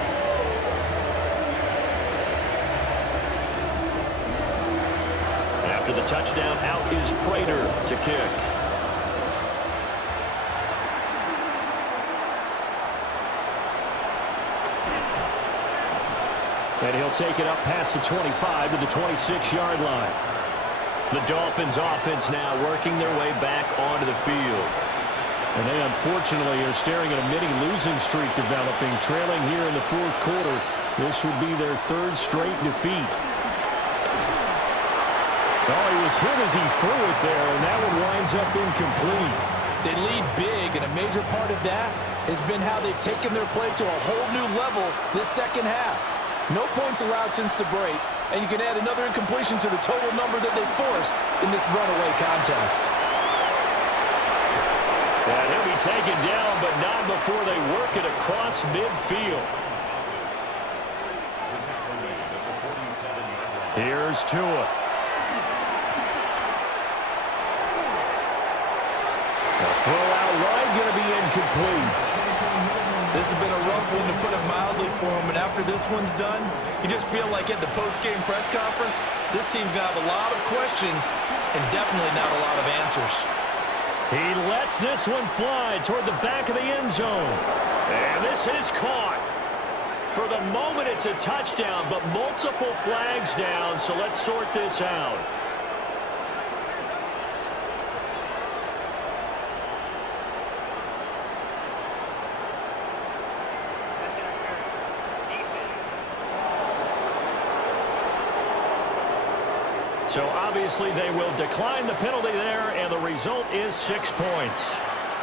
After the touchdown, out is Prater to kick. And he'll take it up past the 25 to the 26-yard line. The Dolphins offense now working their way back onto the field. And they unfortunately are staring at a mini-losing streak developing, trailing here in the 4th quarter. This would be their 3rd straight defeat. Oh, he was hit as he threw it there, and that one winds up incomplete. They lead big, and a major part of that has been how they've taken their play to a whole new level this 2nd half. No points allowed since the break, and you can add another incompletion to the total number that they forced in this runaway contest. And he'll be taken down, but not before they work it across midfield. Here's Tua. The throw out wide going to be incomplete. This has been a rough one, to put it mildly, for him. And after this one's done, you just feel like at the post-game press conference, this team's going to have a lot of questions and definitely not a lot of answers. He lets this one fly toward the back of the end zone. And this is caught. For the moment, it's a touchdown, but multiple flags down, so let's sort this out. So obviously they will decline the penalty there, and the result is 6 points.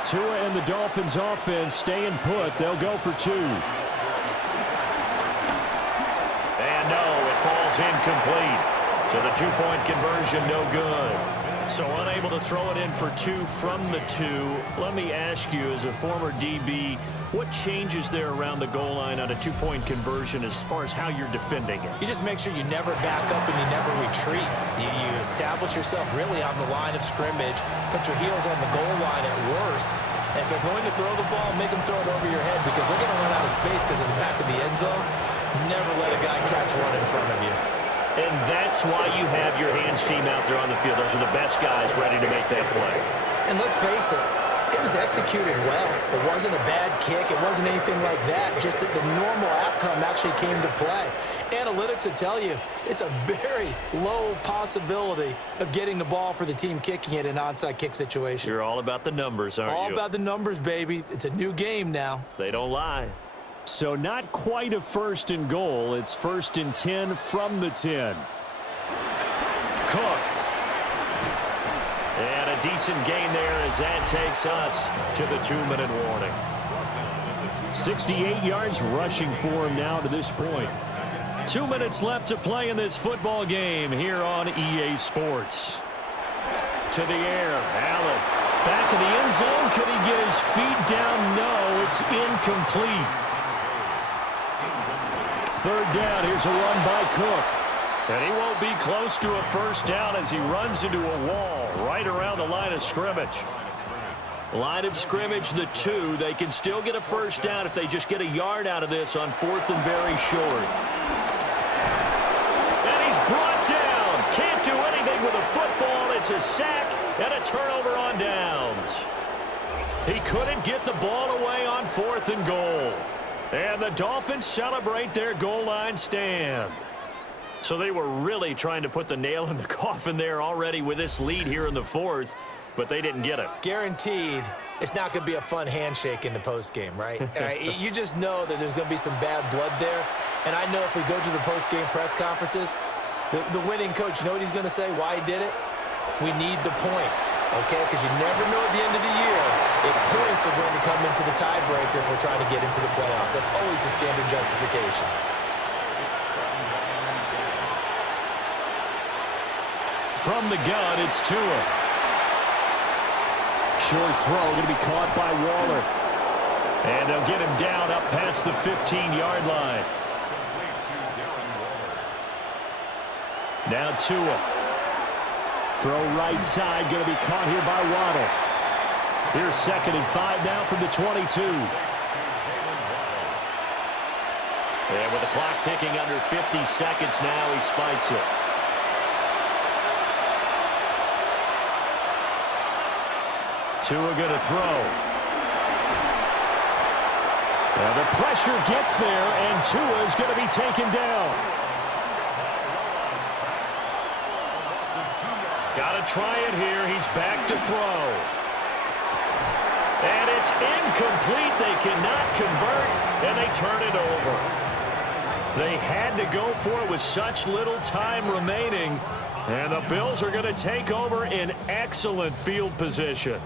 Tua and the Dolphins offense staying put. They'll go for 2. And no, it falls incomplete. So the 2-point conversion no good. So unable to throw it in for 2 from the 2. Let me ask you, as a former DB, what changes there around the goal line on a 2-point conversion as far as how you're defending it? You just make sure you never back up and you never retreat. You establish yourself really on the line of scrimmage, put your heels on the goal line at worst. And if they're going to throw the ball, make them throw it over your head because they're going to run out of space because in the back of the end zone, never let a guy catch one in front of you. And that's why you have your hands team out there on the field. Those are the best guys ready to make that play. And let's face it, it was executed well. It wasn't a bad kick. It wasn't anything like that. Just that the normal outcome actually came to play. Analytics will tell you it's a very low possibility of getting the ball for the team kicking it in an onside kick situation. You're all about the numbers, aren't you? All about the numbers, baby. It's a new game now. They don't lie. So not quite a 1st and goal. It's 1st and 10 from the 10. Cook. And a decent gain there as that takes us to the 2-minute warning. 68 yards rushing for him now to this point. 2 minutes left to play in this football game here on EA Sports. To the air, Allen. Back in the end zone. Could he get his feet down? No, it's incomplete. 3rd down. Here's a run by Cook. And he won't be close to a 1st down as he runs into a wall right around the line of scrimmage. Line of scrimmage, the 2. They can still get a 1st down if they just get a yard out of this on 4th and very short. And he's brought down. Can't do anything with a football. It's a sack and a turnover on downs. He couldn't get the ball away on 4th and goal. And the Dolphins celebrate their goal line stand. So they were really trying to put the nail in the coffin there already with this lead here in the 4th, but they didn't get it. Guaranteed, it's not going to be a fun handshake in the postgame, right? You just know that there's going to be some bad blood there. And I know if we go to the postgame press conferences, the winning coach, you know what he's going to say, why he did it? We need the points, okay? Because you never know at the end of the year if points are going to come into the tiebreaker if we're trying to get into the playoffs. That's always the standard justification. From the gun, it's Tua. Short throw, going to be caught by Waller. And they'll get him down up past the 15-yard line. Now Tua. Throw right side, going to be caught here by Waddle. Here's 2nd and 5 now from the 22. And with the clock ticking under 50 seconds now, he spikes it. Tua going to throw. Now the pressure gets there, and Tua is going to be taken down. Got to try it here. He's back to throw. And it's incomplete. They cannot convert, and they turn it over. They had to go for it with such little time remaining, and the Bills are going to take over in excellent field position.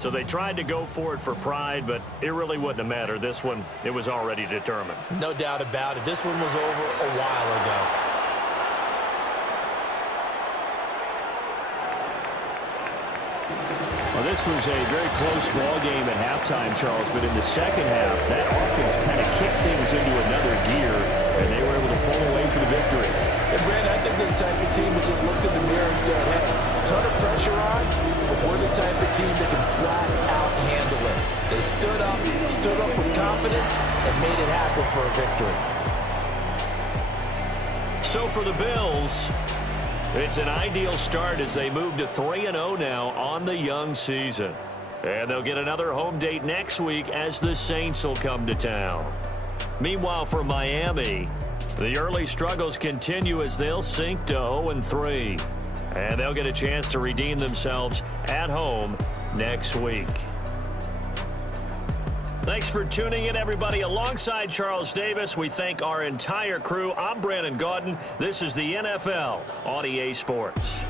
So they tried to go for it for pride, but it really wouldn't have mattered. This one, it was already determined. No doubt about it. This one was over a while ago. Well, this was a very close ball game at halftime, Charles, but in the second half, that offense kind of kicked things into another gear, and they were able to pull away for the victory. And, Brandon, I think they're the type of team that just looked in the mirror and said, hey, ton of pressure on, but we're the type of team that can flat out handle it. They stood up with confidence, and made it happen for a victory. So for the Bills, it's an ideal start as they move to 3-0 now on the young season. And they'll get another home date next week as the Saints will come to town. Meanwhile, for Miami, the early struggles continue as they'll sink to 0-3. And they'll get a chance to redeem themselves at home next week. Thanks for tuning in, everybody. Alongside Charles Davis, we thank our entire crew. I'm Brandon Gaudin. This is the NFL on EA Sports.